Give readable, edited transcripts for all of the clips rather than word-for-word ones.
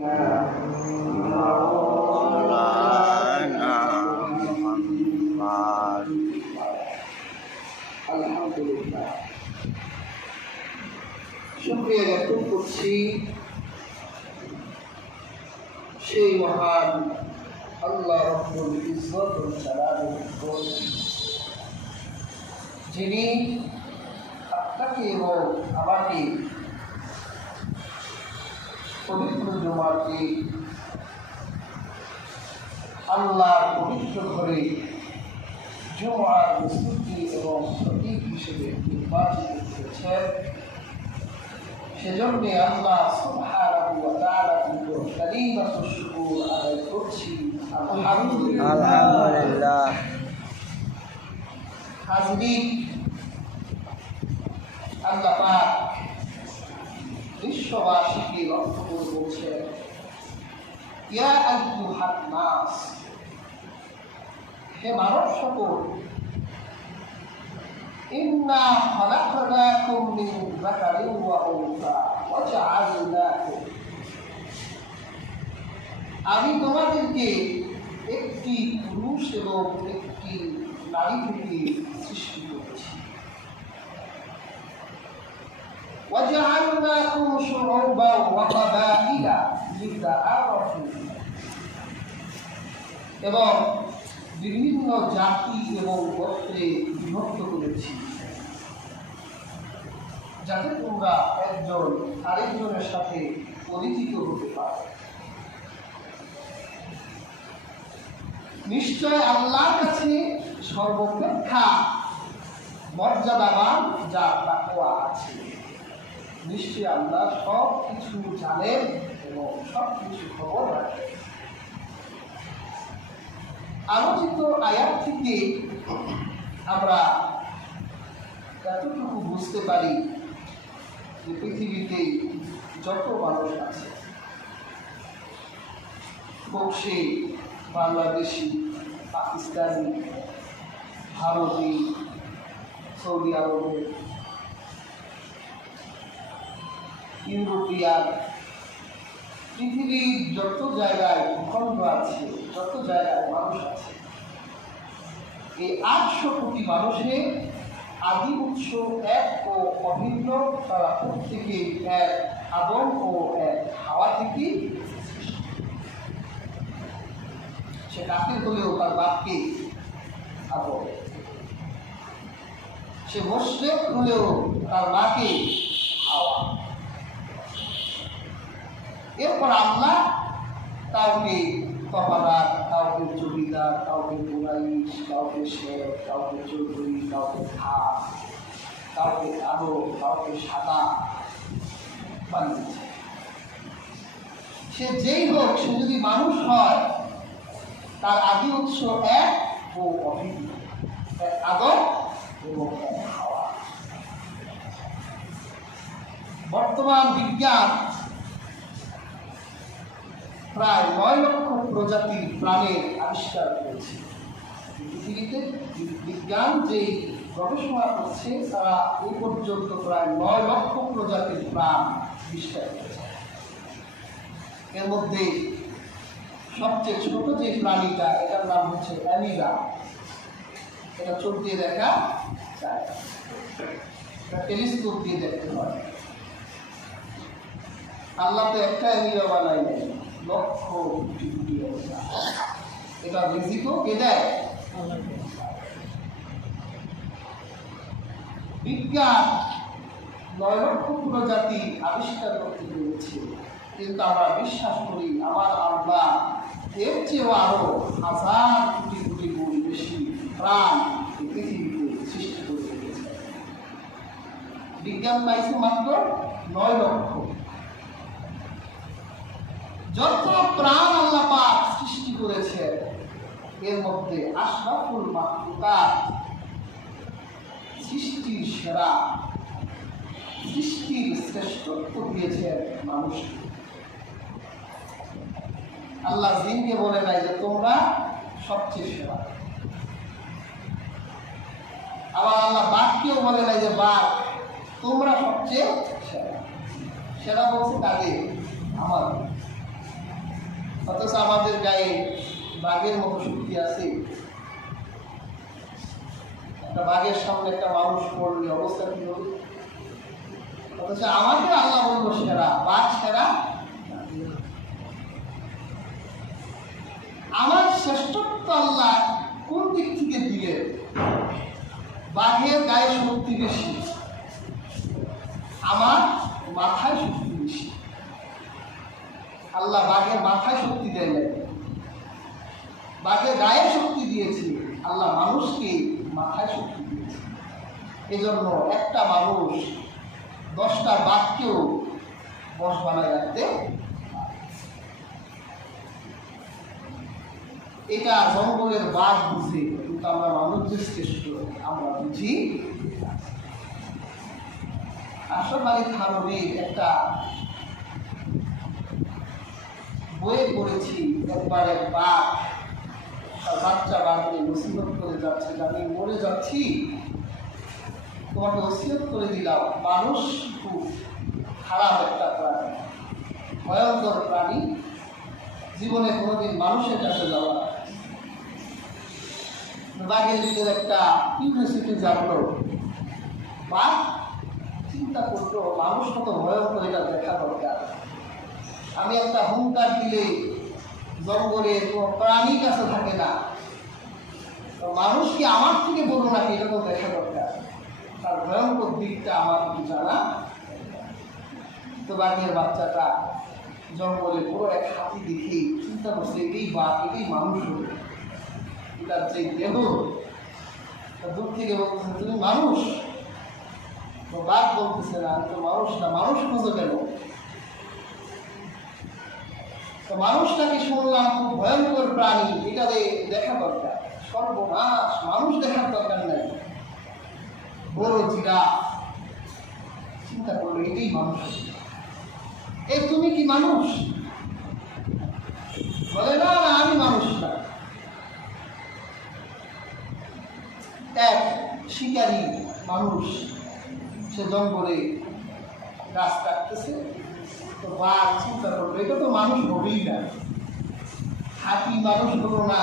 মাওলানা মুহাম্মদ। আলহামদুলিল্লাহ, শুকরিয়া জ্ঞাপন করছি সেই মহান আল্লাহ রাব্বুল ইজ্জত ওয়াল জালালের উপর, যিনি আপনাকে এবং আমাকে পবিত্র জুমাকে আল্লাহর পবিত্র ঘরে জুমার প্রস্তুতি এবং প্রতীক হিসেবে নির্বাচিত করেছেন। সেজন্য আল্লাহ সুবহানাহু ওয়া তাআলার উপর কালিমাতুশ শুকর আদায় করছি। আলহামদুলিল্লাহ। হাজরিন, আল্লাহ পাক বিশ্ববাসীকে লক্ষ্য করে বলছেন, ইয়া আইয়ুহান নাস, হে মানব সকল, ইন্না খালাকনাকুম মিন যাকারিন ওয়া উনসা ওয়া জাআলনাকুম, আমি তোমাদেরকে একটি পুরুষ এবং একটি নারী থেকে সৃষ্টি করেছি। ওয়া জাআলনাকুম শুউবান ওয়া কাবাইলা লিতাআরাফু, এবং বিভিন্ন জাতি এবং গোত্রে বিভক্ত করেছি, যাতে তোমরা একজন আরেকজনের সাথে পরিচিত হতে পারো। নিশ্চয় আল্লাহর কাছে সর্বাপেক্ষা মর্যাদাবান যার তাকওয়া আছে। নিশ্চয় আল্লাহ সব কিছু জানেন এবং সব কিছু খবর রাখেন। আলোচিত আয়াত থেকে আমরা এতটুকু বুঝতে পারি যে পৃথিবীতে যত মানুষ আছে, বক্সি, বাংলাদেশি, পাকিস্তানি, ভারতী, সৌদি আরবের, ইউরোপিয়ান, পৃথিবীর যত জায়গায় ভূখণ্ড আছে, যত জায়গায় মানুষ আছে, এই 800 কোটি মানুষের আদি উৎস এক ও অভিন্ন। তারা প্রত্যেকে এক আদম ও এক হাওয়া থেকে। সে কাফির হলেও তার বাপকে আদম, সে মুশরিক হলেও তার মাকে হাওয়া। এরপর আল্লাহ কাউকে তফাদার, কাউকে জমিদার, কাউকে মুরাইশ, কাউকে শেখ, কাউকে চৌধুরী, কাউকে খাস, কাউকে কালো, কাউকে সাদা বানিয়েছে। সে যেই হোক, সে যদি মানুষ হয়, তার আদি উৎস এক ও অভিন্ন, এক আদম এবং এক হাওয়া। বর্তমান বিজ্ঞান প্রায় 9 লক্ষ প্রজাতির প্রাণের আবিষ্কার করেছে। পৃথিবীতে বিজ্ঞান যে গবেষণা করছে, তারা এই পর্যন্ত প্রায় 9 লক্ষ প্রজাতির প্রাণ আবিষ্কার করেছে। এর মধ্যে সবচেয়ে ছোট যে প্রাণীটা, এটার নাম হচ্ছে অ্যামিবা। এটা চোখ দিয়ে দেখা যায়, টেলিস্কোপ দিয়ে দেখতে হয়। আল্লাহ তো একটা অ্যামিবা বানাই নাই, লক্ষ কোটি কোটি অ্যামিবা। এটা রিজিকও কে দেয়? বিজ্ঞান 9 লক্ষ প্রজাতি আবিষ্কার করতে পেরেছে, কিন্তু আমরা বিশ্বাস করি আমার আল্লাহ এর চেয়েও আরো 1000 কোটি কোটি গুণ বেশি প্রাণ পৃথিবীতে সৃষ্টি করে দিয়েছে। বিজ্ঞান পাইছে মাত্র 9 লক্ষ। যত প্রাণ আল্লাহ পাক সৃষ্টি করেছে, এর মধ্যে আশরাফুল মাখলুকাত, সৃষ্টির সেরা, সৃষ্টির শ্রেষ্ঠত্ব দিয়েছেন মানুষকে। আল্লাহ জিনকে বলে নাই যে তোমরা সবচেয়ে সেরা। আবার আল্লাহ বাঘকেও বলে নাই যে বাঘ তোমরা সবচেয়ে সেরা। সেরা বলছে কাদের? আমার। অথচ আমাদের গায়ে বাঘের মতো শক্তি আছে। একটা বাঘের সামনে একটা মানুষ পড়লে অবস্থা কি হবে? অথচ আমাকে আল্লাহ বললো সেরা, বাঘ সেরা। আমার শ্রেষ্ঠত্ব আল্লাহ কোন দিক থেকে দিলে? বাঘের গায়ে শক্তি বেশি, আমার মাথায় শক্তি বেশি। আল্লাহ বাঘের মাথায় শক্তি দেয় নাই, বাঘের গায়ে শক্তি দিয়েছে, আল্লাহ মানুষকে মাথায় শক্তি দিয়েছে। এজন্য একটা মানুষ 10টা বাঘকেও বশ বানায় রাখতে। এটা জঙ্গলের বাঘ বুঝে, কিন্তু আমরা মানুষ যে শ্রেষ্ঠ আমরা বুঝি। আশরাফ আলী থানভীর একটা বইয়ে পড়েছি, একবার এক বাঘ তার বাচ্চা বাঘকে নসিহত করে যাচ্ছে যে আমি মরে যাচ্ছি, তোমাকে নসিহত করে দিলাম, মানুষ খুব খারাপ একটা প্রাণী, ভয়ঙ্কর প্রাণী, জীবনে কোনোদিন মানুষের কাছে যাওয়া। বাঘের ভিতরে একটা কিউরিওসিটি জাগলো, বাঘ চিন্তা করলো মানুষ কত ভয়ঙ্কর, এটা দেখা দরকার। আমি একটা হুঙ্কার দিলে জঙ্গলে কোনো প্রাণী কাছে থাকে না, তো মানুষ কি আমার থেকে বলবো নাকি, এটা তো দেখা দরকার, তার ভয়ঙ্কর দিকটা আমার কিছু জানা। তো বাঘের বাচ্চাটা জঙ্গলে পুরো এক হাতি দেখে চিন্তা করছে এটাই বাঘ, এটাই মানুষ হবে, এটার যে দেহ। দূর থেকে বলতেছে তুমি মানুষ? তো বাঘ বলতেছে না আমি তো মানুষ না। মানুষ খুঁজে গেল, তো মানুষটাকে শুনলাম খুব ভয়ঙ্কর প্রাণী, এটা দেখা দরকার। সর্বনাশ, মানুষ দেখার দরকার নাই, বড় জিরাফ। চিন্তা করলো এটাই মানুষ। এই তুমি কি মানুষ? বলে না না আমি মানুষ না। এক শিকারী মানুষ, সে জঙ্গলে গাছ কাটতেছে, তো বাঘ চিন্তা করলো এটা তো মানুষ হবেই না, হাতি মানুষ হলো না,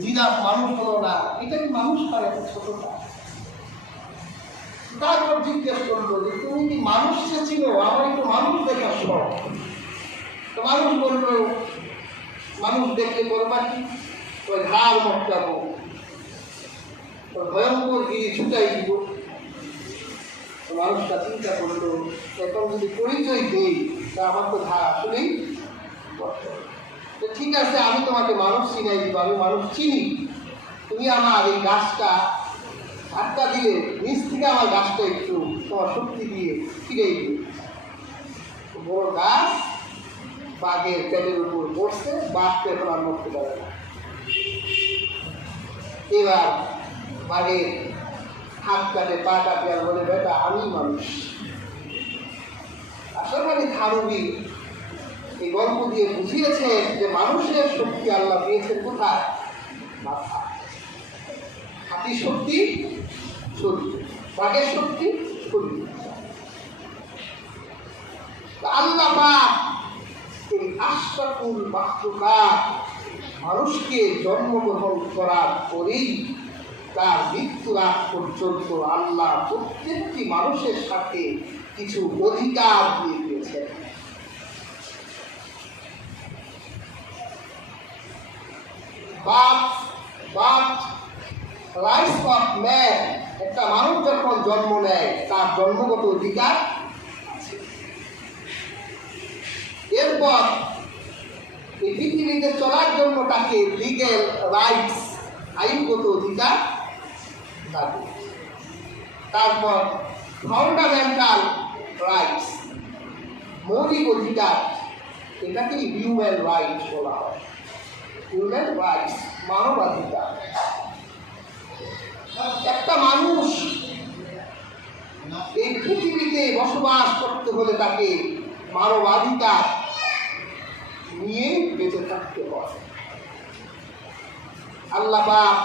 জিরাফ মানুষ হলো না, এটা কি মানুষ হয় এত ছোটটা? তারপর জিজ্ঞেস করলো যে তুমি কি মানুষ ছিল, আমার একটু মানুষ দেখার শখ। তো মানুষ বললো মানুষ দেখলে করবা কি, ওই ঘাল মটকাবো, ভয়ঙ্কর গিরি ছুটাই দিব। তো মানুষটা চিন্তা করলো এখন যদি পরিচয় দিই তা আমার তো আসলেই ঠিক আছে, আমি তোমাকে মানুষ চিনাই দিব, আমি মানুষ চিনি, তুমি আমার এই গাছটা ধাক্কা দিলে নিচ থেকে আমার গাছটা একটু তোমার শক্তি দিয়ে ফিরে দিবে। বড় গাছ বাঘের পেটের উপর পড়ছে, বাঘকে এখন আর মরতে পারে না। এবার বাঘের হাত কাটে পা কাটে আর বলে বেটা আমি মানুষ। আশরাফ আলী থানভী এই গল্প দিয়ে বুঝিয়েছে যে মানুষের শক্তি আল্লাহ দিয়েছেন কোথায়? মাথা। হাতির শক্তি শরীর, বাঘের শক্তি শরীর। আল্লাহ পাক এই আশরাফুল মাখলুকাত মানুষকে জন্মগ্রহণ করার পরেই তার মৃত্যুর আগ পর্যন্ত আল্লাহ প্রত্যেকটি মানুষের সাথে কিছু অধিকার দিয়ে দিয়েছেন। রাইটস অফ ম্যান, একটা মানুষ যখন জন্ম নেয় তার জন্মগত অধিকার আছে। এরপর এই পৃথিবীতে চলার জন্য তাকে লিগ্যাল রাইটস, আইনগত অধিকার থাকে। তারপর ফান্ডামেন্টাল রাইটস, মৌলিক অধিকার, এটাকে হিউম্যান রাইটস বলা হয়। হিউম্যান রাইটস, মানবাধিকার। একটা মানুষ এই পৃথিবীতে বসবাস করতে হলে তাকে মানবাধিকার নিয়ে বেঁচে থাকতে হয়। আল্লাহ পাক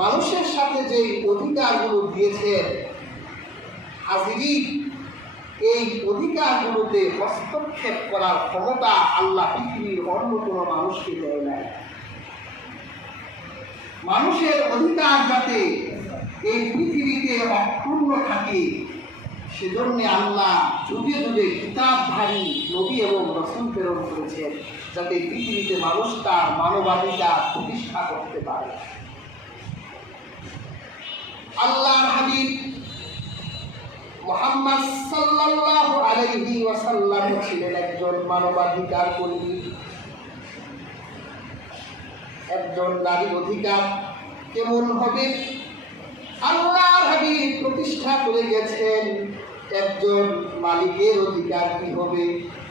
মানুষের সাথে যে অধিকারগুলো দিয়েছেন, হাজিরি, এই অধিকারগুলোতে হস্তক্ষেপ করার ক্ষমতা আল্লাহ পৃথিবীর অন্য কোনো মানুষকে দেয় নাই। মানুষের অধিকার যাতে এই পৃথিবীতে অক্ষুণ্ণ থাকে, সেজন্য আল্লাহ যুগে যুগে কিতাবধারী নবী এবং রাসূল প্রেরণ করেছেন, যাতে পৃথিবীতে মানুষ তার মানবাধিকার প্রতিষ্ঠা করতে পারে। আল্লাহর হাবিব মুহাম্মদ সাল্লাল্লাহু আলাইহি ওয়াসাল্লাম ছিলেন একজন মানবাধিকার কর্মী। একজন নারীর অধিকার কেমন হবে আল্লাহর হাবিব প্রতিষ্ঠা করে গেছেন। একজন মালিকের অধিকার কি হবে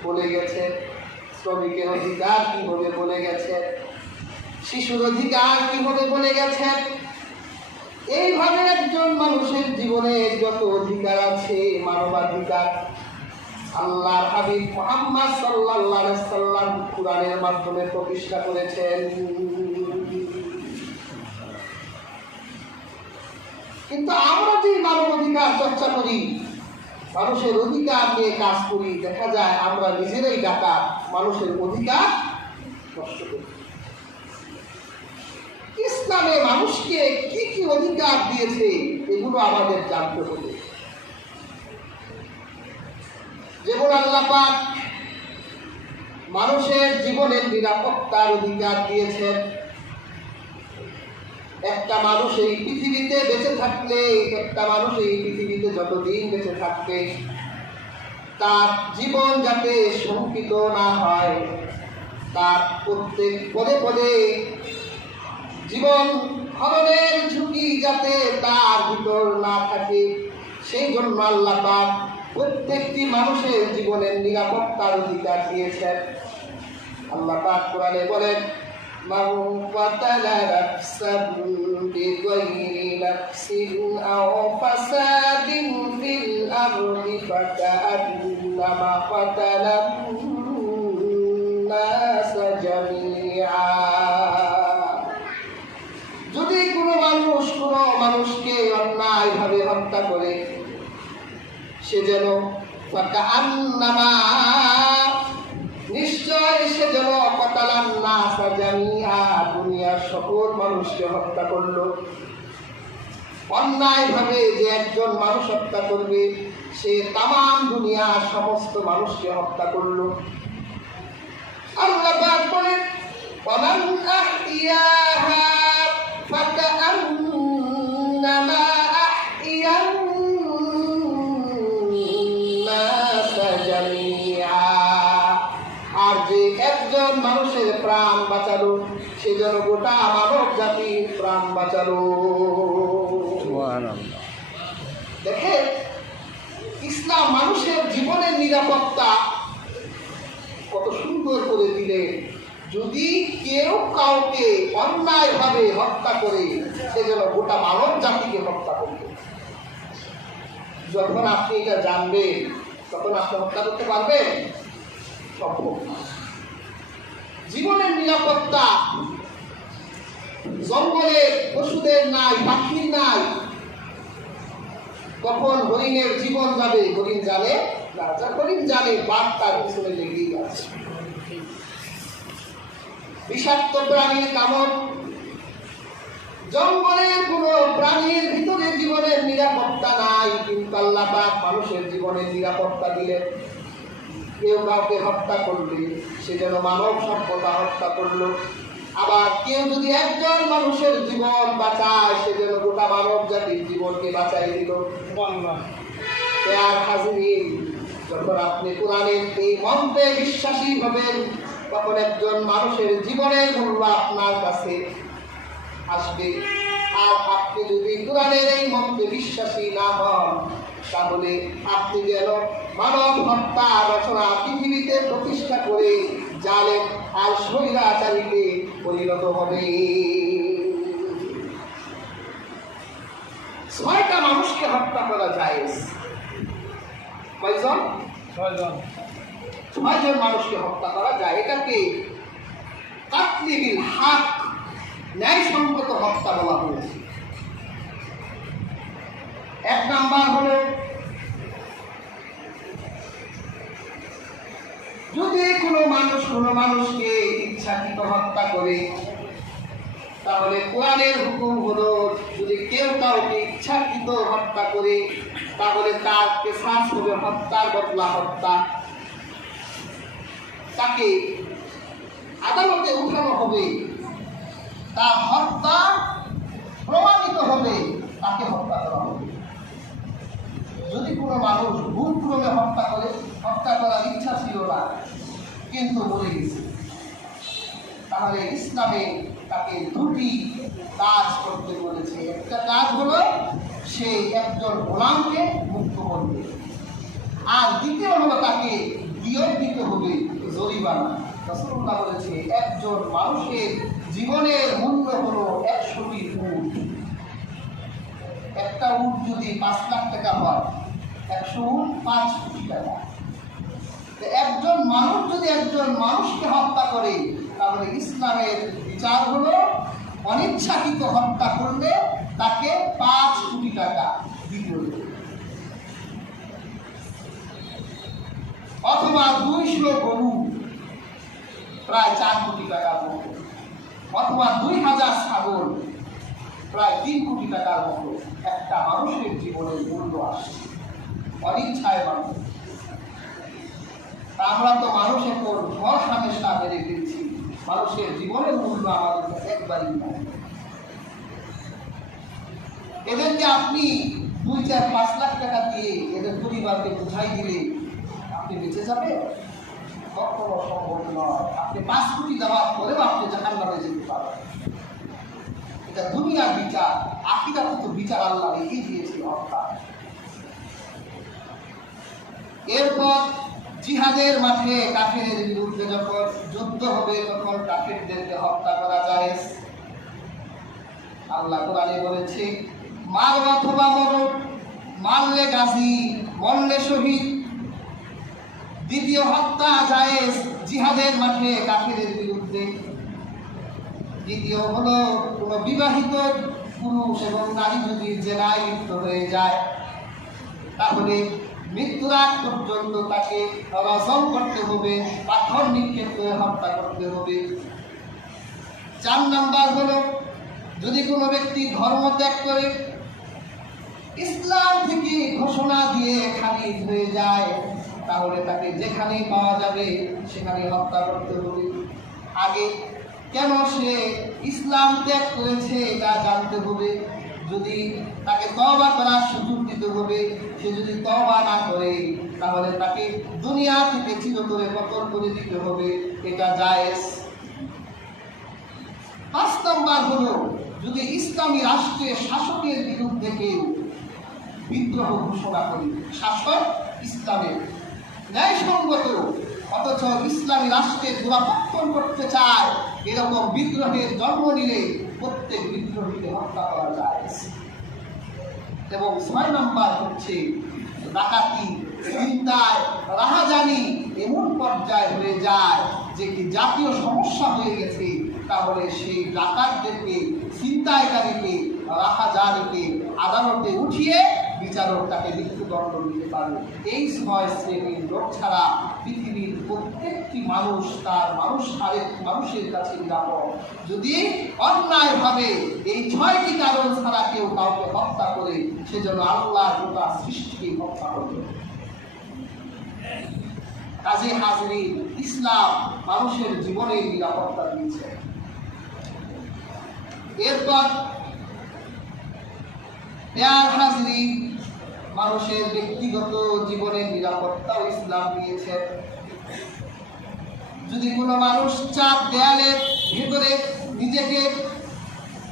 বলে গেছেন, শ্রমিকের অধিকার কি হবে বলে গেছেন, শিশুর অধিকার কি হবে বলে গেছেন। এইভাবে একজন মানুষের জীবনে যত অধিকার আছে মানবাধিকার, আল্লাহর হাবিব মুহাম্মদ সাল্লাল্লাহু আলাইহি ওয়াসাল্লাম কুরআনের মাধ্যমে প্রতিষ্ঠা করেছেন। কিন্তু আমরা যে মানবাধিকার চর্চা করি, মানুষের অধিকার নিয়ে কাজ করি, দেখা যায় আমরা নিজেরাই ডাকাত, মানুষের অধিকার নষ্ট করি। ইসলামে মানুষকে কি কি অধিকার দিয়েছে এগুলো আমাদের জানতে হবে। যেমন আল্লাহ পাক মানুষের জীবনের নিরাপত্তার অধিকার দিয়েছেন। একটা মানুষ এই পৃথিবীতে বেঁচে থাকলে, একটা মানুষ এই পৃথিবীতে যতদিন বেঁচে থাকবে, তার জীবন যাতে শঙ্কিত না হয়, তার প্রত্যেক পদে পদে জীবন হরণের ঝুঁকি যাতে তার ভিতর না থাকে, সেই জন্য আল্লাহ পাক প্রত্যেকটি মানুষের জীবনের নিরাপত্তার অধিকার দিয়েছেন। আল্লাহ পাক কোরআনে বলেন, মান কাতালা নাফসান বিগাইরি নাফসিন আও ফাসাদিন ফিল আরদি ফাকান্নামা কাতালান নাস জামিআ। যদি কোনো মানুষকে অন্যায়ভাবে হত্যা করে, সে যেন ফাকান্নামা, নিশ্চয় সে যেন কাতালান নাস জামিআ, দুনিয়ার সকল মানুষকে হত্যা করলো। অন্যায়ভাবে যে একজন মানুষ হত্যা করবে, সে তামাম দুনিয়ার সমস্ত মানুষকে হত্যা করলো। আল্লাহ পাক বলেন, ওয়ামান আহইয়াহা ফাকান্নামা আহইয়ান নাস জামিআ। আর যে একজন মানুষের প্রাণ বাঁচালো, সে যেন গোটা মানব জাতির প্রাণ বাঁচালো। দেখেন, ইসলাম মানুষের জীবনের নিরাপত্তা কত সুন্দর করে দিলে। যদি কেউ কাউকে অন্যায়ভাবে হত্যা করে, সে যেন গোটা মানব জাতিকে হত্যা করবে। যখন আপনি এটা জানবেন, তখন আপনি হত্যা করতে পারবেন? সম্ভব না। জীবনের নিরাপত্তা জঙ্গলে পশুদের নাই, পাখির নাই। কখন হরিণের জীবন যাবে হরিণ জানে না, হরিণ জানে বাঘ তার পিছনে লেগেই আছে। বিষাক্ত প্রাণীর কামড়, জঙ্গলের কোন প্রাণীর ভিতরে জীবনের নিরাপত্তা নাই। কিন্তু আল্লাহ পাক মানুষের জীবনের নিরাপত্তা দিলেন। কেউ কাউকে হত্যা করলে, সে যেন মানব সভ্যতা হত্যা করলো। আবার কেউ যদি একজন মানুষের জীবন বাঁচায়, সে যেন গোটা মানব জাতির জীবনকে বাঁচাই দিল। যখন আপনি কোরআনের এই মন্ত্রে বিশ্বাসী হবেন, তখন একজন মানুষের জীবনের মূল্য আপনার কাছে আসবে। আর আপনি যদি কোরআনের এই মন্ত্রে বিশ্বাসী না হন, তাহলে আপনি যেন মানব হত্যা রচনা পৃথিবীতে প্রতিষ্ঠা করে জালেম আর স্বৈরাচারীতে পরিণত হবে। 6টা মানুষকে হত্যা করা জায়েজ। কয়জন? 6জন মানুষকে হত্যা করা যায়। এটাকে কাতলি বিল হক, ন্যায়সঙ্গত হত্যা বলা হয়েছে। 1 নাম্বার হলো যদি কোনো মানুষকে ইচ্ছাকৃত হত্যা করে, তাহলে কোরআনের হুকুম হলো যদি কেউ কাউকে ইচ্ছাকৃত হত্যা করে তাহলে তার কেসাস হবে হত্যার বদলা হত্যা। তাকে আদালতে উঠানো হবে, তার হত্যা প্রমাণিত হবে, তাকে হত্যা করা হবে। যদি কোনো মানুষ ভুলক্রমে হত্যা করে, হত্যা করার ইচ্ছা ছিল না কিন্তু মরে গেছে, তাহলে ইসলামে তাকে দুটি কাজ করতে বলেছে। একটা কাজ হলো সে একজন গোলামকে মুক্ত করবে, আর দ্বিতীয় হলো তাকে দিয়ত দিতে হবে, জরিমানা। রাসূলুল্লাহ বলেছে একজন মানুষের জীবনের মূল্য হলো 100টি উট। একটা উট যদি 5 লাখ টাকা হয়, 100 উট 5 কোটি টাকা। একজন মানুষ যদি একজন মানুষকে হত্যা করে তাহলে ইসলামের বিচার হলো অনিচ্ছাকৃত হত্যা করলে তাকে 5 কোটি টাকা দিতে হবে, অথবা 200 গরু প্রায় 4 কোটি টাকার মতো, অথবা 2000 ছাগল প্রায় 3 কোটি টাকার মতো একটা মানুষের জীবনের মূল্য আসছে অনিচ্ছায় মানুষ। আমরা তো মানুষের পর ঘর হামেশা বেড়ে ফেলছি, মানুষের জীবনের মূল্য আমাদের কাছে একবারই নাই। এদেরকে আপনি 2, 4, 5 লাখ টাকা দিয়ে এদের পরিবারকে বুঝাই দিলে আপনি বেঁচে যাবে? কখনো সম্ভব নয়। আপনি 5 কোটি দেওয়ার পরেও আপনি জাহান্নামে যেতে পারবেন। এটা দুনিয়ার বিচার, আখিরাতে তো বিচার আল্লাহ রেখে দিয়েছে হত্যা। এরপর জিহাদের মাঠে কাফেরের বিরুদ্ধে যখন যুদ্ধ হবে তখন কাফেরদেরকে হত্যা করা যায়। আল্লাহ কোরআনে বলেছে মার অথবা মরণ, মারলে গাজী, মরলে শহীদ। দ্বিতীয় হত্যা জায়েজ জিহাদের মাঠে কাফেরের বিরুদ্ধে। দ্বিতীয় হলো কোনো বিবাহিত পুরুষ এবং নারী যদি জেনায় লিপ্ত হয়ে যায় তাহলে মৃত্যুর আগ পর্যন্ত তাকে রজম করতে হবে, পাথর নিক্ষেপ করে হত্যা করতে হবে। 4 নাম্বার হলো যদি কোনো ব্যক্তি ধর্ম ত্যাগ করে ইসলাম থেকে ঘোষণা দিয়ে খারিজ হয়ে যায় তাহলে তাকে যেখানে পাওয়া যাবে সেখানে হত্যা করতে হবে। আগে কেন সে ইসলাম ত্যাগ করেছে এটা জানতে হবে, যদি তাকে তওবা করার সুযোগ দিতে হবে। সে যদি তওবা না করে তাহলে তাকে দুনিয়া থেকে চিরতরে কতল করে দিতে হবে, এটা জায়েজ। 5 নাম্বার হলো যদি ইসলামী রাষ্ট্রের শাসকের বিরুদ্ধে কেউ বিদ্রোহ ঘোষণা করে, শাসক ইসলামের ন্যায়সঙ্গত অথচ ইসলামী রাষ্ট্রের গোড়াপত্তন করতে চায়, এরকম বিদ্রোহের জন্ম নিলে প্রত্যেক বিদ্রোহীকে হত্যা করা যায়। এবং 6 নাম্বার হচ্ছে ডাকাতি, চিন্তায় রাহাজানি এমন পর্যায়ে হয়ে যায় যে কি জাতীয় সমস্যা হয়ে গেছে, তাহলে সেই ডাকাতদেরকে, ছিনতাইকারীকে, রাহাজানিকে আদালতে উঠিয়ে বিচারক তাকে মৃত্যুদণ্ড দিতে পারে। এই 6 শ্রেণীর লোক ছাড়া পৃথিবীর প্রত্যেকটি মানুষ তার মানুষের কাছে নিরাপদ। যদি অন্যায়ভাবে এই 6টি কারণ ছাড়া কেউ কাউকে হত্যা করে সেজন্য আল্লাহর গোটা সৃষ্টিকে হত্যা করবে। কাজে হাজরিন, ইসলাম মানুষের জীবনের নিরাপত্তা দিয়েছে। এরপর হাজরিন, মানুষের ব্যক্তিগত জীবনের নিরাপত্তাও ইসলাম দিয়েছে। যদি কোনো মানুষ 4 দেয়ালের ভিতরে নিজেকে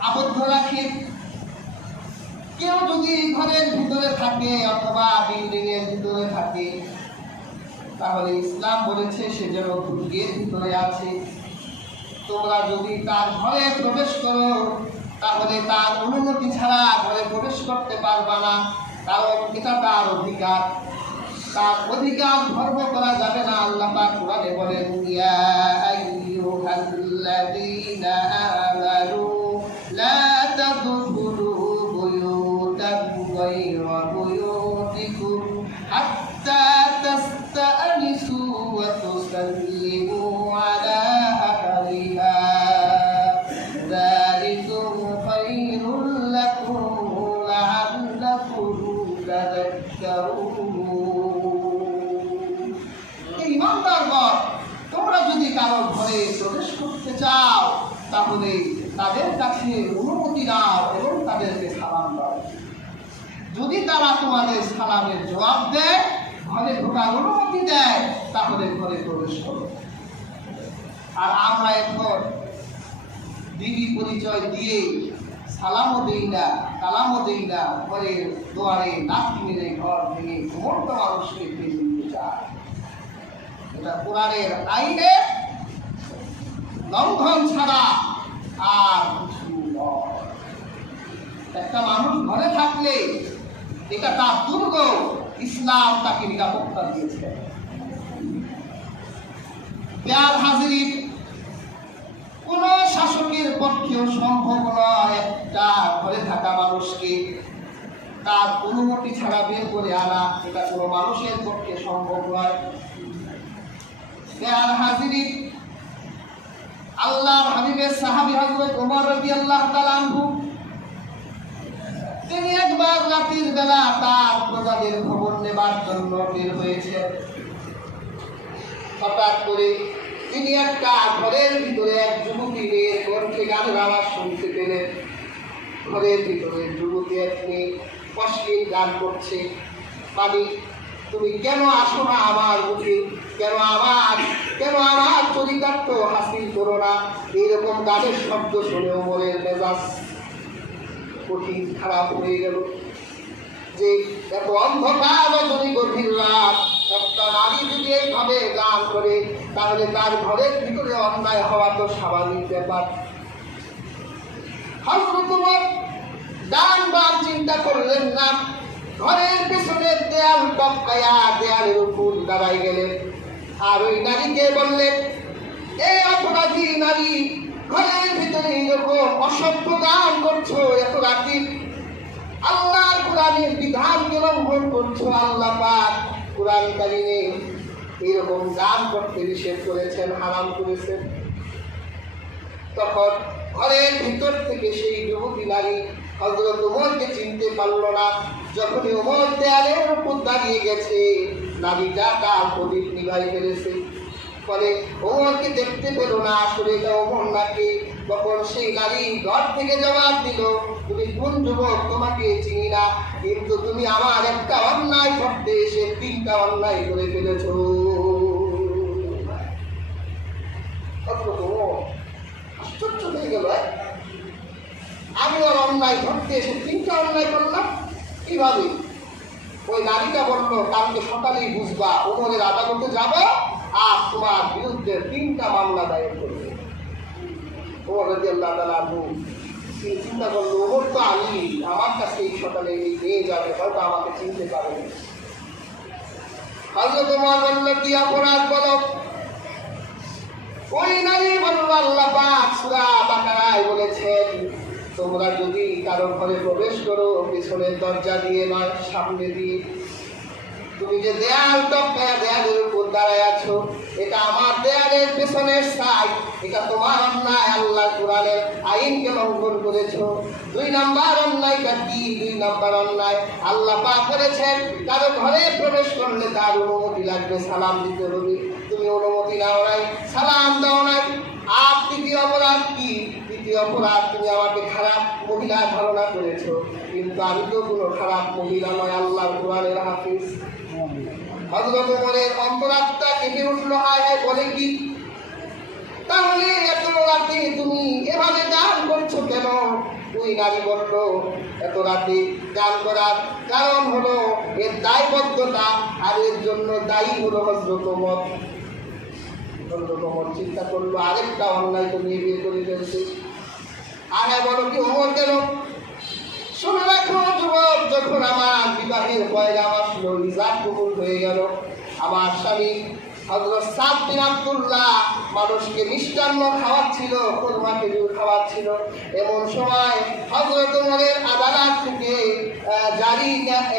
আবদ্ধ রাখে, কেউ যদি ঘরের ভিতরে থাকে অথবা বিল্ডিং এর ভিতরে থাকে তাহলে ইসলাম বলেছে সে যেন দুর্গের ভিতরে আছে। তোমরা যদি তার ঘরে প্রবেশ করো তাহলে তার অনুমতি ছাড়া ঘরে প্রবেশ করতে পারবা না, কারণ এটা তার অধিকার, তার অধিকার ধর্ম করা যাবে না। আল্লাহ পাক কোরআনে বলেন ইয়া আইয়ুহাল্লাযীনা আমানু লা তাদখুলু বুয়ুতান গায়রা বুয়ুতিকুম হাত্তা তাস্তানিসু ওয়া তুসাল্লিমু তাহলে তাদের কাছে অনুমতি নাও এবং তাদেরকে সালাম দাও। যদি তারা তোমাদের সালামের জবাব দেয়, ঘরে ঢোকার অনুমতি দেয়, তাহলে ঘরে প্রবেশ করো। আর আমরা এখন দিদি পরিচয় দিয়ে সালামও দিই না, কালামও দিই না, ঘরের দুয়ারে লাথি মেরে ঘর ভেঙে ঘুমন্ত মানুষকে ফিরে দিতে চায়। এটা কোরআনের আইনের লঙ্ঘন ছাড়া আর কিছু নয়। একটা মানুষ ঘরে থাকলে এটা তার দুর্গ, ইসলাম তাকে নিরাপত্তা দিয়েছে। প্যার হাজির, কোন শাসকের পক্ষেও সম্ভব নয় একটা ঘরে থাকা মানুষকে তার অনুমতি ছাড়া বের করে আনা। এটা কোনো মানুষের পক্ষে সম্ভব নয়। প্যার হাজির, আল্লাহর হাবিবের সাহাবী হযরত ওমর রাদিয়াল্লাহু তাআলা আনহু, তিনি একবার রাতের বেলা তার প্রজাদের খবর নেবার জন্য বের হয়েছেন। হঠাৎ করে তিনি একটা ঘরের ভিতরে এক যুবতী মেয়ের কণ্ঠে গানের আওয়াজ শুনতে পেলেন। ঘরের ভিতরে যুবতী একটি অশ্লীল গান করছে। মানে, তুমি কেন আসো না আমার মুখে, কেন আমার চরিতার্থ হাসিল করো না? এইরকম গানের শব্দ শুনে ওমরের মেজাজ কঠিন খারাপ হয়ে গেল। যে এত অন্ধকার রজনী গভীর রাত, একটা নারী যদি এইভাবে গান করে, তাহলে তার ঘরের ভিতরে অন্যায় হওয়া তো স্বাভাবিক ব্যাপার। হযরত ওমর ডান বাম চিন্তা করলেন না, ঘরের পেছনের দেয়াল টপকায়া দেয়ালের উপর দাঁড়াই গেলেন। আর ওই নারীকে বললেন, এই অপরাধী নারী, ঘরের ভিতরে এরকম অসভ্য গান করছো এত রাতে, আল্লাহর কোরআনের বিধানকে লঙ্ঘন করছো। আল্লাহ পাক কোরআন কারিমে এরকম গান করতে নিষেধ করেছেন, হারাম করেছেন। তখন ঘরের ভিতর থেকে সেই যুবতী নারী হযরত ওমরকে চিনতে পারল না। যখনই ওমর দেয়ালের উপর দাঁড়িয়ে গেছে, নারীটা তার প্রদীপ নিভাই ফেলেছে। ফলে ওমরকে দেখতে পেল না, আসলে এটা ওমর নাকি। তখন সেই নারী ঘর থেকে জবাব দিল, তুমি কোন যুবক, তোমাকে চিনি না, কিন্তু তুমি আমার একটা অন্যায় করতে এসে 3টা অন্যায় করে ফেলেছ। আশ্চর্য হয়ে গেল, আমি ওর অন্যায় ধরতে এসে 3টা অন্যায় করলাম কিভাবে? ওই নারীটা বলল, কালকে সকালেই বুঝবা, ওমরের আদালতে যাব আর তোমার বিরুদ্ধে 3টা মামলা দায়ের করবে। ওমর রাদিয়াল্লাহু তাআলা আনহু চিন্তা করলো, ওমর তো আমি, আমার কাছে এই সকালে নিয়ে যাবে, হয়তো আমাকে চিনতে পারবে। হযরত ওমর বলল, কি অপরাধ বলো? ওই নারী বলল, আল্লাহ পাক সূরা বাকারায় বলেছেন, তোমরা যদি কারো ঘরে প্রবেশ করো পিছনের দরজা দিয়ে নয়, সামনে দিয়ে। তুমি যে দেয়াল টপকায়া দেয়ালের উপর দাঁড়ায় আছো, এটা আমার দেয়ালের পেছনের সাইড, এটা তোমার অন্যায়, আল্লাহ কোরআনের আইনকে লঙ্ঘন করেছো। 2 নাম্বার অন্যায়টা কি? 2 নাম্বার অন্যায়, আল্লাহ পাক করেছেন কারো ঘরে প্রবেশ করলে তার অনুমতি লাগবে, সালাম দিতে হবে। তুমি অনুমতি নাও নাই, সালাম দাও নাই। আর 3য় অপরাধ কি? 3য় অপরাধ, তুমি আমাকে খারাপ মহিলা ধারণা করেছো, কিন্তু আমি তো কোনো খারাপ মহিলা নয়, আল্লাহর কোরআনের হাফিজ। হযরত ওমরের অন্তরাত্মা কেঁপে উঠলো, হায় হায়, বলে কি? তাহলে এত রাতে তুমি এভাবে গান করছো কেন? ওই নারী বলল, এত রাতে গান করার কারণ হলো এর দায়বদ্ধতা, আর এর জন্য দায়ী হলো হযরত ওমর। হযরত ওমর চিন্তা করলো, আরেকটা অন্যায় তো নিয়ে বের করে ফেলছে। আর বলো কি ওমর কেন? শুনে রাখো যুবক, যখন আমার বিবাহের পয়গাম আসলো, ইজাত কবুল হয়ে গেল, আমার স্বামী হযরত সাদ বিন আব্দুল্লাহ মানুষকে মিষ্টান্ন খাওয়াচ্ছিল, খুরমা খেজুর খাওয়াচ্ছিল। এমন সময় হযরত ওমরের আদালত থেকে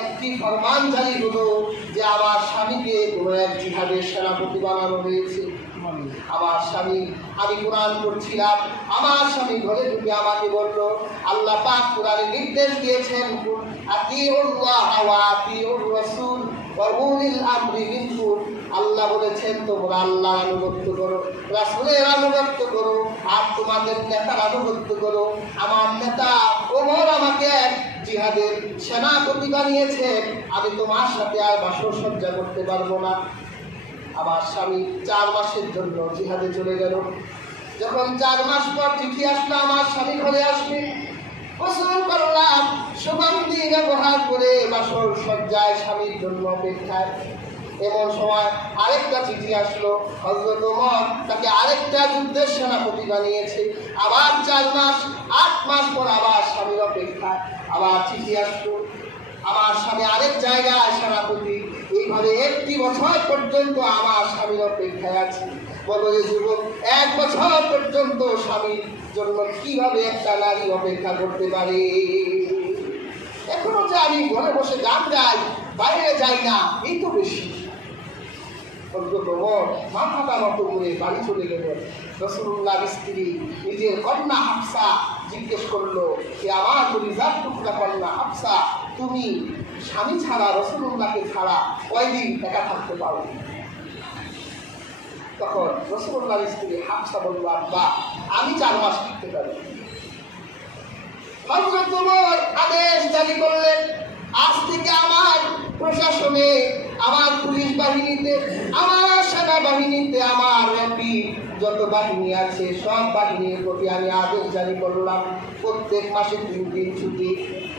একটি ফরমান জারি হলো যে আমার স্বামীকে কোনো এক জিহাদের সেনাপতি বানানো হয়েছে। আমার স্বামী, আমি কোরআন পড়ছিলাম, আমার স্বামী ঘরে ঢুকে আমাকে বলল, আল্লাহ পাক কোরআনে নির্দেশ দিয়েছেন, আতিউল্লাহ ওয়া আতিউর রাসূল ওয়া উলিল আমরি মিনকুম, আল্লাহ বলেছেন তোমরা আল্লাহর আনুগত্য করো, রাসূলের আনুগত্য করো, আর তোমাদের নেতার আনুগত্য করো। আমার নেতা ওমর আমাকে এক জিহাদের সেনাপতি বানিয়েছে, আমি তোমার সাথে আর বাসর সজ্জা করতে পারবো না। আমার স্বামী 4 মাসের জন্য জিহাদে চলে গেল। যখন 4 মাস পর চিঠি আসলো আমার স্বামী ঘরে আসবে, গোসল করলাম, সুগন্ধি ব্যবহার করে বাসর সজ্জায় স্বামীর জন্য অপেক্ষায়। এমন সময় আরেকটা চিঠি আসলো, হযরত ওমর তাকে আরেকটা যুদ্ধের সেনাপতি বানিয়েছে। আবার 4 মাস 8 মাস পর আবার স্বামীর অপেক্ষায় আবার চিঠি আসলো, আমার স্বামী আরেক জায়গায় সেনাপতি। এইভাবে 1 বছর পর্যন্ত আমার স্বামীর অপেক্ষায় আছে। বলো যে যুবক, 1 বছর পর্যন্ত স্বামীর জন্য কিভাবে একটা নারী অপেক্ষা করতে পারে? এখনো যে আমি ঘরে বসে গান গাই, বাইরে যাই না, এই তো বেশি। মাথাটা নত করে বাড়ি চলে গেলেন। রাসূলুল্লাহর স্ত্রী নিজের কন্যা হাফসা জিজ্ঞেস করলো, যে আমার কলিজার টুকরা কন্যা হাফসা, তুমি স্বামী ছাড়া, রাসূলুল্লাহকে ছাড়া কয়দিন একা থাকতে পারো? তখন রাসূলুল্লাহর স্ত্রী হাফসা বলল, আব্বা আমি 4 মাস থাকতে পারি। হযরত ওমর আদেশ জারি করলেন, আজ থেকে আমার প্রশাসনে, আমার পুলিশ বাহিনীতে, আমার সেনাবাহিনীতে, আমার র্যাপি যত বাহিনী আছে সব বাহিনীর প্রতি আমি আদেশ জারি করলাম, প্রত্যেক মাসে 3 দিন ছুটি।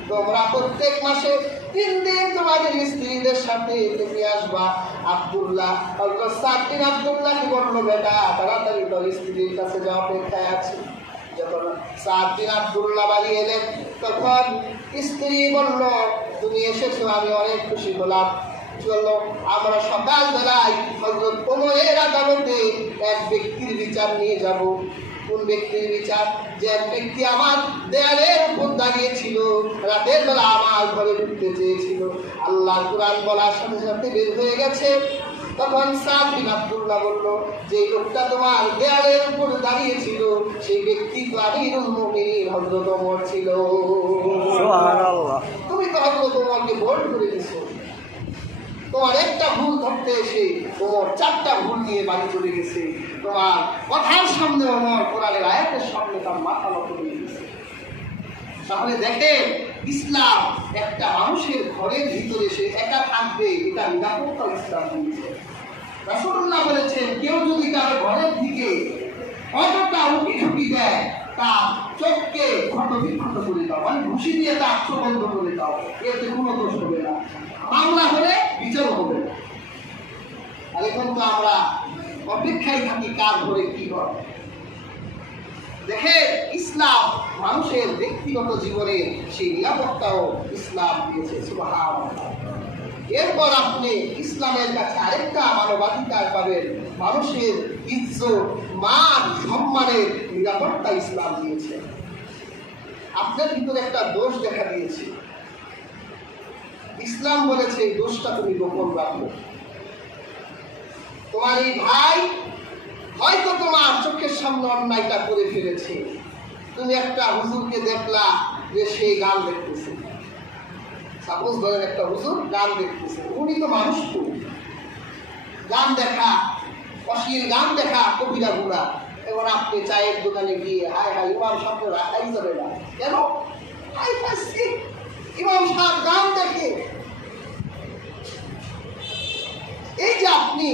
তোমরা প্রত্যেক মাসে 3 দিন তোমাদের স্ত্রীদের সাথে থেকে আসবা। আব্দুল্লাহ হযরত সাদ বিন আব্দুল্লাহকে বলল, বেটা তাড়াতাড়ি তোর স্ত্রীর কাছে যা, অপেক্ষায় আছে। যখন সাদ বিন আব্দুল্লাহ বাড়ি এলেন, তখন স্ত্রী বলল, তুমি এসেছো, আমি অনেক খুশি হলাম। চলো আমরা সকালবেলায় হযরত ওমরের আদালতে এক ব্যক্তির বিচার নিয়ে যাব। কোন ব্যক্তির বিচার? যে এক ব্যক্তি আমার দেয়ালের উপর দাঁড়িয়েছিল, রাতের বেলা আমার ঘরে ঢুকতে চেয়েছিল, আল্লাহর কুরআন বলার সাথে সাথে বের হয়ে গেছে। তখন সাদ বিন আব্দুল্লাহ বলল, যে লোকটা তোমার দেয়ালের উপর দাঁড়িয়েছিল সেই ব্যক্তি তো আমিরুল মুমিনিন হযরত ওমর ছিল। সুবহানাল্লাহ। তুমি তো হযরত ওমরকে ভোট করে দিছো। তোমার একটা ভুল ধরতে এসে ওমর 4টা ভুল নিয়ে বাড়ি চলে গেছে। তোমার কথার সামনে ওমর কোরআনের আয়াতের সামনে তার মাথা নত করে গেছে। তাহলে দেখেন, ইসলাম একটা মানুষের ঘরের ভিতরে সে একা থাকবে, এটা নিরাপত্তা ইসলাম দিয়েছে। রাসূলুল্লাহ বলেছেন, কেউ যদি কারো ঘরের দিকে অযথা উকি ঝুঁকি দেয়, তার চোখকে ক্ষতবিক্ষত করে দাও, মানে ঘুষি দিয়ে তার চোখ বন্ধ করে দাও, এতে কোনো দোষ হবে না, মামলা হলে বিচার হবে না। আর এখন তো আমরা অপেক্ষায় থাকি কার ঘরে কি হয়। দেখে ইসলাম মানুষের ব্যক্তিগত জীবনে সেই নিরাপত্তাও ইসলাম দিয়েছে। সুবহানাল্লাহ। এরপর আপনি ইসলামের কাছে আরেকটা মানবাধিকার পাবেন, মানুষের ইজ্জত, মান, সম্মানের নিরাপত্তা ইসলাম দিয়েছে। আপনার ভিতরে একটা দোষ দেখা দিয়েছে, ইসলাম বলেছে এই দোষটা তুমি গোপন রাখো। তোমার এই ভাই হয়তো তোমার চোখের সামনে অন্যায়টা করে ফেলেছে, তুমি একটা হুজুরকে দেখলা যে সেই গান দেখতেছে, সাপোজ ধরেন একটা হুজুর গান দেখতেছে, উনি তো মানুষ, তো গান দেখা, অশ্লীল গান দেখা, কবিরা গুণা। এবং আপনি চায়ের দোকানে গিয়ে হায় হায় ইমাম সাহেব রাখাই যাবে না, কেন? ইমাম সাহেব গান দেখে। এই যে আপনি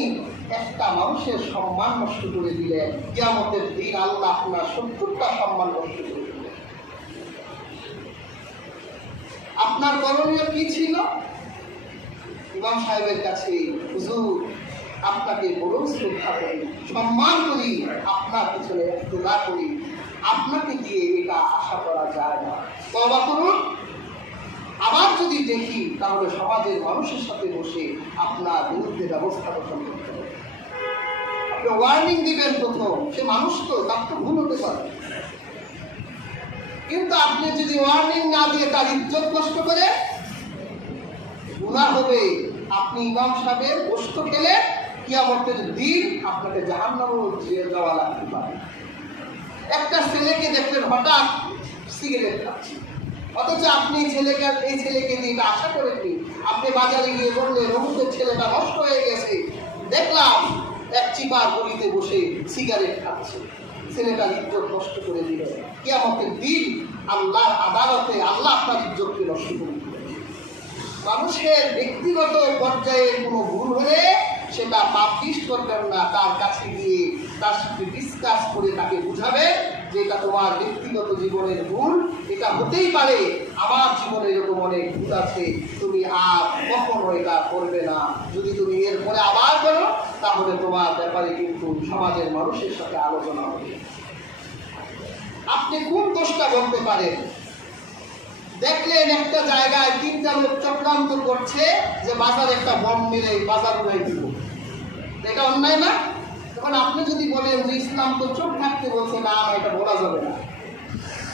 একটা মানুষের সম্মান নষ্ট করে দিলেন, কিয়ামতের দিন আল্লাহ আপনার 70টা সম্মান নষ্ট করে দিলেন। আপনার করণীয় কি ছিল? ইমাম সাহেবের কাছে, হুজুর আপনাকে বড় শ্রদ্ধা করি, সম্মান করি, আপনার পিছনে দোয়া করি, আপনাকে দিয়ে এটা আশা করা যায় না, তওবা করুন। আবার যদি দেখি তাহলে সমাজের মানুষের সাথে বসে আপনার বিরুদ্ধে ব্যবস্থা গ্রহণ করতে হবে। আপনি ওয়ার্নিং দিবেন প্রথম, সে মানুষ তো, তার তো ভুল হতে পারে, কিন্তু আপনি যদি ওয়ার্নিং না দিয়ে তার ইজ্জত নষ্ট করে, গুনাহ হবে। আপনি ইমাম সাহেবের গোশত খেলে কিয়ামতের দিন আপনাকে জাহান্নামে যাওয়া লাগতে পারে। একটা ছেলেকে দেখলেন হঠাৎ সিগারেট খাচ্ছে, অথচ আপনি এই ছেলেকে নিয়ে আশা করেননি। আপনি বাজারে গিয়ে বললেন অমুকের ছেলেটা নষ্ট হয়ে গেছে, দেখলাম এক চিপার গলিতে বসে সিগারেট খাচ্ছে, ছেলেটার ইজ্জত নষ্ট করে দিল। কিয়ামতের দিন আল্লাহর আদালতে আল্লাহ আপনার ইজ্জতকে নষ্ট করে দিল। মানুষের ব্যক্তিগত পর্যায়ে কোনো ভুল হলে সেটা পাবলিশ করবেন না, তার কাছে গিয়ে তার সাথে ডিসকাস করে তাকে বুঝাবে যে এটা তোমার ব্যক্তিগত জীবনের ভুল, এটা হতেই পারে, আমার জীবনে এরকম অনেক ভুল আছে, তুমি আর কখনো এটা করবে না। যদি তুমি এরপরে আবার করো তাহলে তোমার ব্যাপারে কিন্তু সমাজের মানুষের সাথে আলোচনা হবে। আপনি কোন দোষটা বলতে পারেন? দেখলেন একটা জায়গায় 3টা লোক চক্রান্ত করছে যে বাজারে একটা বম মেরে বাজার উড়াই দিব, এটা অন্যায় না? তখন আপনি যদি বলেন যে ইসলাম তো চোখ থাকতে বলছে, না এটা বলা যাবে না,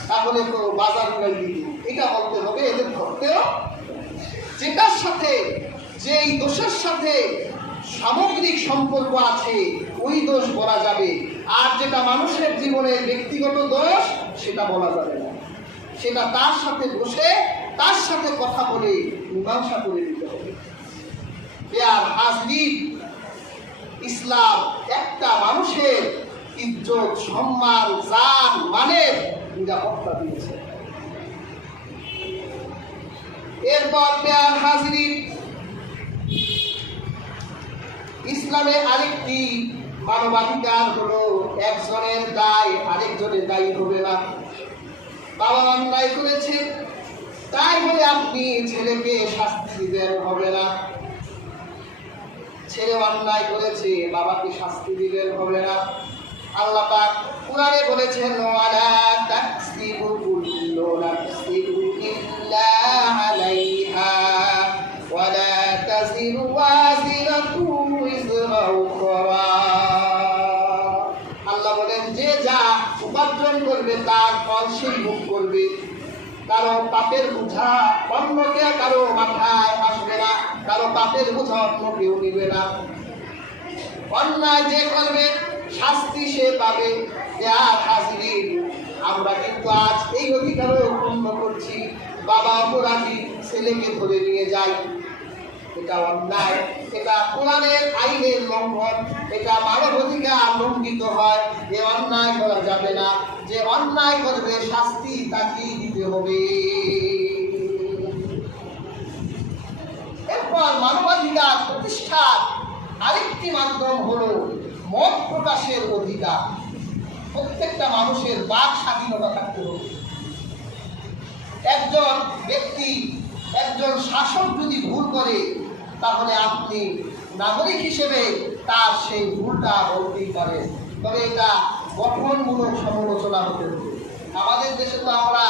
তাহলে তো বাজার উড়াই দিব, এটা বলতে হবে। এদের ধরতেও যেটার সাথে, যেই দোষের সাথে সামগ্রিক সম্পর্ক আছে ওই দোষ বলা যাবে, আর যেটা মানুষের জীবনের ব্যক্তিগত দোষ সেটা বলা যাবে না। সেটা তার সাথে বসে তার সাথে কথা বলে মীমাংসা করে দিতে হবে। আর হাজরিন, ইসলাম একটা মানুষের ইজ্জত, সম্মান, জান, মানের নিরাপত্তা দিয়েছে। এরপর প্রিয় হাজরিন, ইসলামে আরেকটি মানবাধিকার হলো একজনের দায় আরেকজনের দায়ী হবে না। বাবা অন্যায় করেছে তাই বলে আপনি ছেলেকে শাস্তি দিবেন হবে না। ছেলে অন্যায় করেছে, বাবাকে শাস্তি দিবেন হবে না। আল্লাহ পাক কুরআনে বলেছেন, ওয়ালা তাকসিবু কুল্লু নাফসিন ইল্লা আলাইহা ওয়ালা তাজিরু ওয়াজিরাতুন উযরা উখরা। আল্লাহ বলেন, যে যা উপার্জন করবে তার ফল সেই ভোগ করবে। কারো পাপের বোঝা অন্যকে কারো মাথায় আসবে না, কারো পাপের বোঝা অন্য কেউ নিবে না। অন্যায় যে করবে শাস্তি সে পাবে। আর হাজরিন, আমরা কিন্তু আজ এই অধিকারও পূর্ণ করছি। বাবা অপরাধী ছেলেকে ধরে নিয়ে যায়, এটা অন্যায়, এটা কোরআনের আইনের লঙ্ঘন, এটা মানব অধিকার লঙ্ঘিত হয়। এ অন্যায় করা যাবে না। যে অন্যায় করবে শাস্তি তাকেই দিতে হবে। এরপর মানবাধিকার প্রতিষ্ঠার আরেকটি মাধ্যম হলো মত প্রকাশের অধিকার। প্রত্যেকটা মানুষের বাক স্বাধীনতা থাকতে হবে। একজন ব্যক্তি, একজন শাসক যদি ভুল করে তাহলে আপনি নাগরিক হিসেবে তার সেই ভুলটা বলতেই পারেন, তবে এটা গঠনমূলক সমালোচনা হতে হবে। আমাদের দেশে তো আমরা